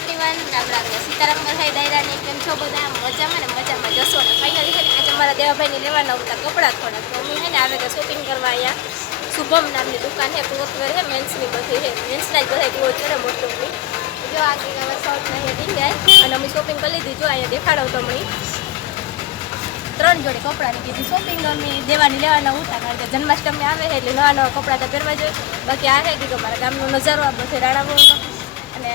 Everyone, આપણા સીતારામ બધાય દાયરાને કેમ છો બધા? મજામાં ને મજામાં જશો ને ફાઇનલી છે ને આજે અમારા દેવાભાઈને લેવાના હતા કપડાં થોડાક, તો અમે છે ને આવે શોપિંગ કરવા અહીંયા શુભમ નામની દુકાન છે, ક્લોથવેર છે, મેન્સની બધી છે, મેન્સના જ બધા ક્લોથ છે ને મોસ્ટલી. જો આગળ હવે શર્ટ ને હેડિંગ જાય અને અમે શોપિંગ કરી લીધી. જો અહીંયા દેખાડો તમને 3 જોડે કપડાની કીધી શોપિંગ અમે લેવાના ઉઠા, કારણ કે જન્માષ્ટમી આવે છે એટલે નવા નવા કપડાં તો પહેરવા જોઈએ. બાકી આ છે કે અમારા ગામનો નજારો આ બધે રાણાવાળનો. અને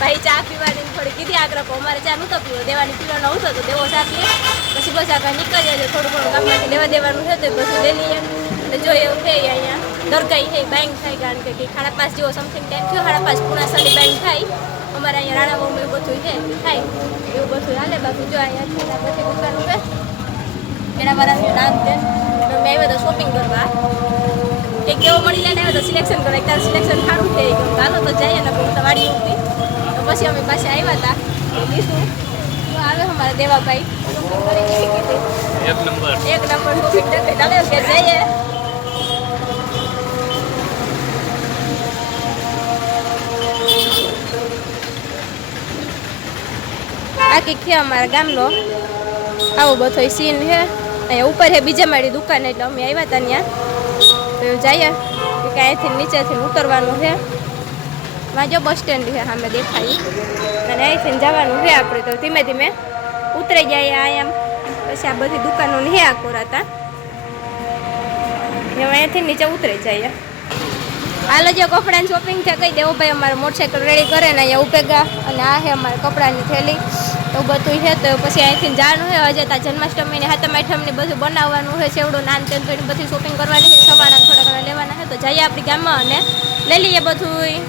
ભાઈ ચા પીવાની થોડી કીધી આગ્રહ, અમારે ચા નહોતો પીવો, દેવાની પીવાનો આવતો તો દેવો ચા પીએ, પછી બસ આગળ નીકળીએ છીએ. થોડું ઘણું ગામમાંથી લેવા દેવાનું છે તો બધું લઈ લઈએ. અને જો એવું છે અહીંયા દરગાહી છે બેંક થાય, કારણ કે 5:30 જેવો સમથિંગ ટાઈમ થયો, 5:30 પૂણા સાડી બેંક થાય અમારે અહીંયા રાણાવાળમાં. એવું બધું છે થાય, એવું બધું હાલે. બાકી જો અહીંયા બધી દુકાનો છે એના વાળાનું નામ છે. મેં આવ્યા તો શોપિંગ કરવા, એક એવો મળી લઈને આવ્યો તો સિલેક્શન કરવા, તારું સિલેક્શન સારું થઈ ગયું, ચાલો તો જઈએ ને બહુ તો વાડી ઉઠી. તો પછી અમે પાછા આવ્યા હતા લીધું. તો આવે અમારા દેવાભાઈ શોપિંગ કરી કીધી એક નંબર શોપિંગ કરી ચાલે કે જઈએ. આ કંઈક છે અમારા ગામનો આવો બધો સીન છે. અહીંયા ઉપર છે બીજા મારી દુકાન, એટલે અમે આવ્યા હતા ત્યાં. તો જઈએ કે અહીંથી નીચેથી ઉતરવાનું છે. વાંચો બસ સ્ટેન્ડ છે સામે દેખાય, અને અહીંથી જવાનું છે આપણે. તો ધીમે ધીમે ઉતરી જાય અહીંયા. પછી આ બધી દુકાનો છે આ કોરાતા, અહીંયાથી નીચે ઉતરી જાય. હાલો જો કપડાની શોપિંગ છે કહી દેવો ભાઈ, અમારે મોટરસાઇકલ રેડી કરે ને અહીંયા ઉપેગા. અને આ છે અમારે કપડાની થેલી, તો બધું છે. તો પછી અહીંથી જવાનું છે હજે ત્યાં જન્માષ્ટમીને હાથમ આઠમને બધું બનાવવાનું છે, સેવડું નાન તેલ તો બધી શોપિંગ કરવાની છે, સવારના થોડા ઘણા લેવાના છે. તો જઈએ આપણી ગામમાં અને લઈ લઈએ બધું.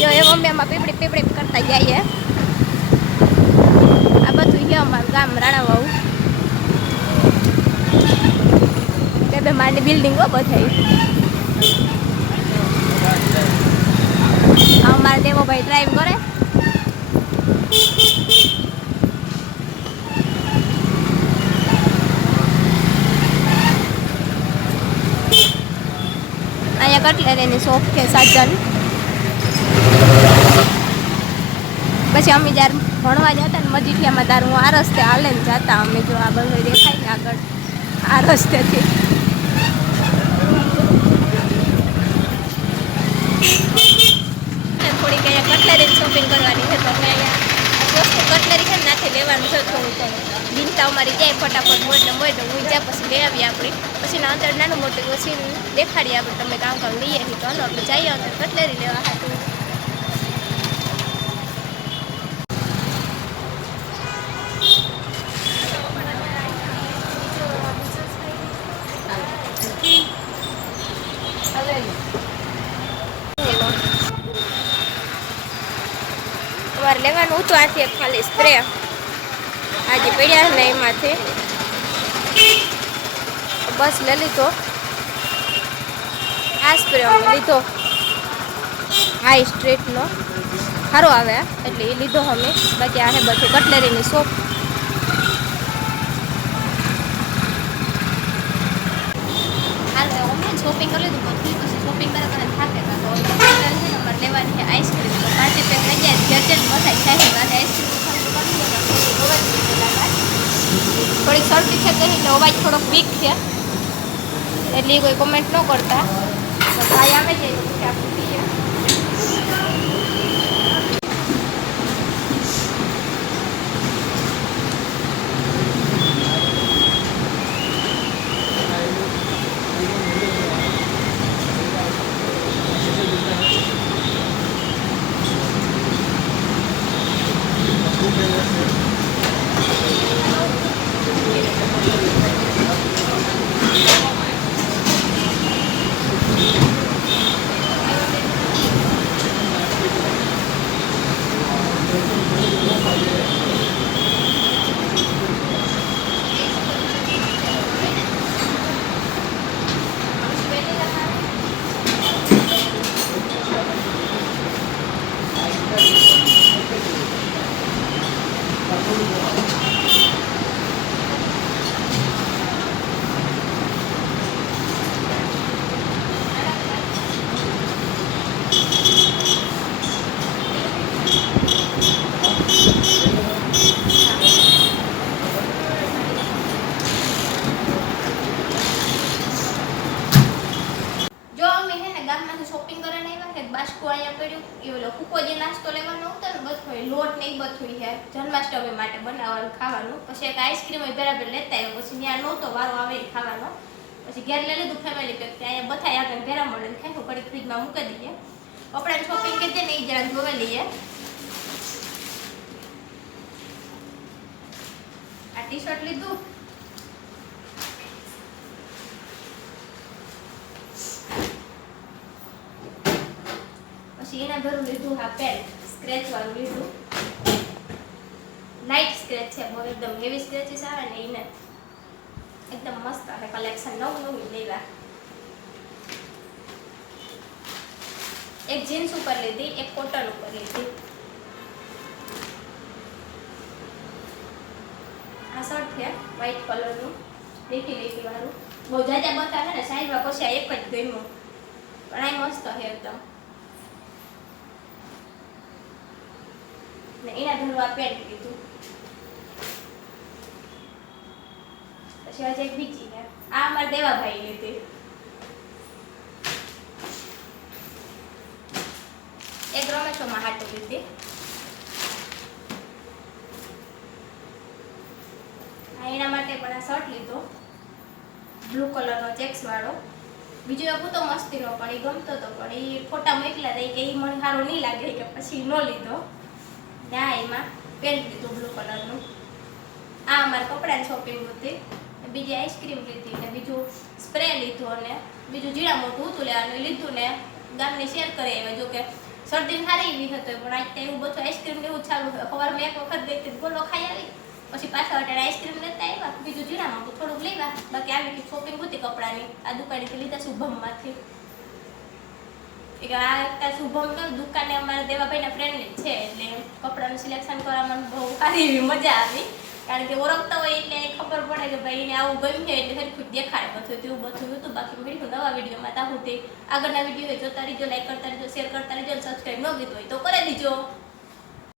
જો એ મમ્મીમાં પીપળી કરતા જઈએ. આ બધું છે અમારું ગામ રાણાવાવ, બે માળની બિલ્ડિંગો બધાય. અમારા દેવોભાઈ ડ્રાઈવ કરે. અહીંયા કટલેરીની શોપ છે સાજન. પછી અમે જ્યારે ભણવા જતા ને મજીઠિયામાં તારું આ રસ્તે હાલે ને જતા અમે. જો આ બધું દેખાય ને આગળ આ રસ્તેથી. થોડીક અહીંયા કટલેરી શોપિંગ કરવાની છે, તો અમે અહીંયા વસ્તુ કટલેરી છે ને નાથી લેવાનું છે થોડું થોડું. બિનતા અમારી જાય ફટાફટ મોટ હું જ્યાં પછી લઈ આવીએ આપણે. પછી ના અંદર નાનું મોટું પછી દેખાડીએ આપણે તમે કામ લઈએ તો હાલો આપણે જઈએ અંદર કટલેરી લેવા હાટું. તમારે લેવાનું હતું આથી એક ખાલી સ્પ્રે આજે પડ્યા ને એમાંથી બસ લઈ લીધો. આ સ્પ્રે અમે લીધો હાઈ સ્ટ્રીટનો, સારો આવે એટલે એ લીધો અમે. બાકી આ છે બધી કટલેરીની શોપ. હાલ અમે શોપિંગ કરી લીધું બધું. પછી શોપિંગ કરે થાકે તો અમારે લેવાની છે આઈસ્ક્રીમ. તો 5 રૂપિયા લઈ જાય જર્જર મસાઈ થાય છે. અને આઈસ્ક્રીમ થોડીક શરતી છે એટલે અવાજ થોડોક વીક છે, એટલે કોઈ કોમેન્ટ ન કરતા. તો ભાઈ આવે જાય તો આપણે પીએ. બહારમાંથી શોપિંગ કરીને આવ્યા કે બાસ્કો અહીંયા પડ્યું એ ઓલો હુકો જે નાસ્તો લેવાનો હતો ને બધું લોટ ને એ બધું છે જન્માષ્ટમી માટે બનાવવાનું ખાવાનું. પછી એક આઈસ્ક્રીમ બરાબર લેતા આવ્યો. પછી ત્યાં નહોતો વારો આવે ખાવાનો. પછી ઘેર લઈ લીધું ફેમિલી પેક. ત્યાં બધાય આગળ ભેરા મળે ખાઈ ઘડી ફ્રીજમાં મૂકી દઈએ. કપડાની શોપિંગ કરી ને એ જરા જોવે લઈએ. આ ટી શર્ટ લીધું. પછી એના ભરું લીધું આ પેન્ટ સ્ક્રેચ વાળું લીધું. લાઇટ સ્ક્રેચ છે બહુ એકદમ હેવી સ્ક્રેચીસ આવે ને એને એકદમ મસ્ત આવે કલેક્શન નવું લેવા. એક જીન્સ ઉપર લીધી એક કોટન ઉપર લીધી. આ શર્ટ છે વ્હાઈટ કલરનું લીટી વાળું બહુ જાજા બતાવે ને સાઈડમાં પછી એક જ ગમ્યું પણ આ મસ્ત છે એકદમ. ને એના ભરું આ પેન્ટ લીધું. પછી આજે એક બીજી છે આ અમારા દેવાભાઈ લીધી. એક રમેશોમાં હાટું લીધી. એના માટે પણ આ શર્ટ લીધો બ્લુ કલરનો ચેક્સ વાળો. બીજો એક હતો મસ્તીનો પણ એ ગમતો હતો પણ એ ફોટા મોકલા દઈ કે એ મને સારો નહીં લાગે કે પછી ન લીધો. ના એમાં પેન્ટ લીધું બ્લુ કલરનું. આ અમારે કપડાની શોપિંગ હતી. બીજી આઈસ્ક્રીમ લીધી ને બીજું સ્પ્રે લીધું અને બીજું જીરા મોટું હતું લેવાનું લીધું ને ગામની શેર કરી આવ્યા. જો કે શરદી સારી એવી હતી પણ આજ એવું બધું આઈસ્ક્રીમ લેવું ચાલુ હોય. સવારમાં એક વખત ગઈ હતી ગોળો ખાઈ આવી પછી પાછા અટાણે આઈસ્ક્રીમ લેતા આવ્યા. બીજું જીરા મોટું થોડુંક લેવા. બાકી આવી શોપિંગ હતી કપડાની આ દુકાનેથી લીધા શુભમમાંથી. આ એક શુભમ દુકાને અમારા દેવાભાઈના ફ્રેન્ડ છે એટલે કપડાનું સિલેક્શન કરવામાં બહુ સારી એવી મજા આવી. કારણ કે ઓળખતા હોય એટલે ખબર પડે કે ભાઈ એને આવું ગમ્યું છે એટલે સરખું દેખાડે બધું તેવું બધું હતું. બાકી મળ્યું નવા વિડીયોમાં ત્યાં સુધી આગળના વિડીયો જોતા રહીજો, લાઈક કરતા રહીજો, શેર કરતા રહીજો, સબસ્ક્રાઈબ ન કીધું હોય તો કરી દીજો.